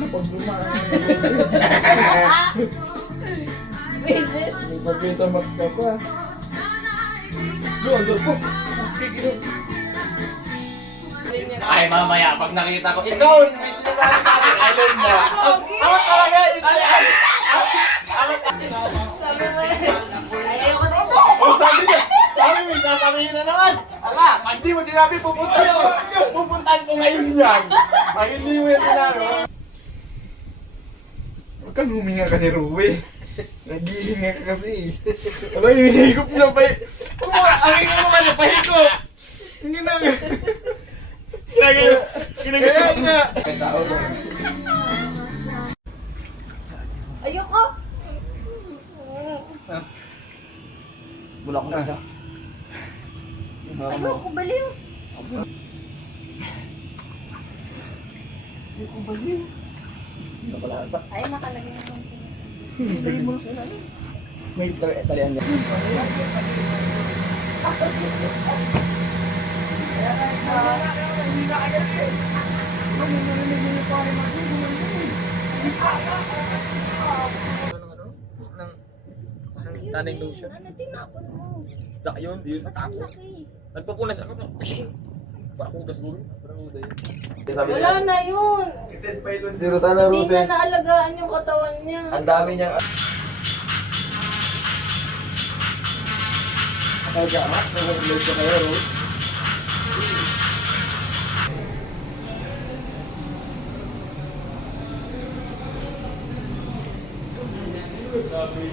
Pag lumaan. Visit. May pagkita max ka pa. Doon po. Kikiro. Ay, mamaya, pag nakita ko, ikaw, may sinasabi sa akin, island na. Awat talaga, Sabi mo ay ayoko na ito. oh, sabi mo, sasabihin na naman. Ala, pag di mo sinabi, pupuntahan ko ngayon yan. Pag hindi mo yan sinabi, Huwag kang huminga kasi, Ruwe. Naghihinga ka kasi. Ano yung higop niya pa? ang ino mo kasi, pahigop. Hindi na. Kaya nga. Ayoko. Bulak mo na siya. Ayoko, baliw. Ay, nakalagay na lang. May talian niya. Tanning lotion. Ano, tinapon mo. Isda yun, yun. Laki. Nagpupunas ako. Parakudas ko. Parakudas yun. Wala na yun. Zero sana, Hindi na Roses. naalagaan yung katawan niya. Ang dami niyang... Kaya, Max, nag-vlog ka kayo, Rose. Sabi.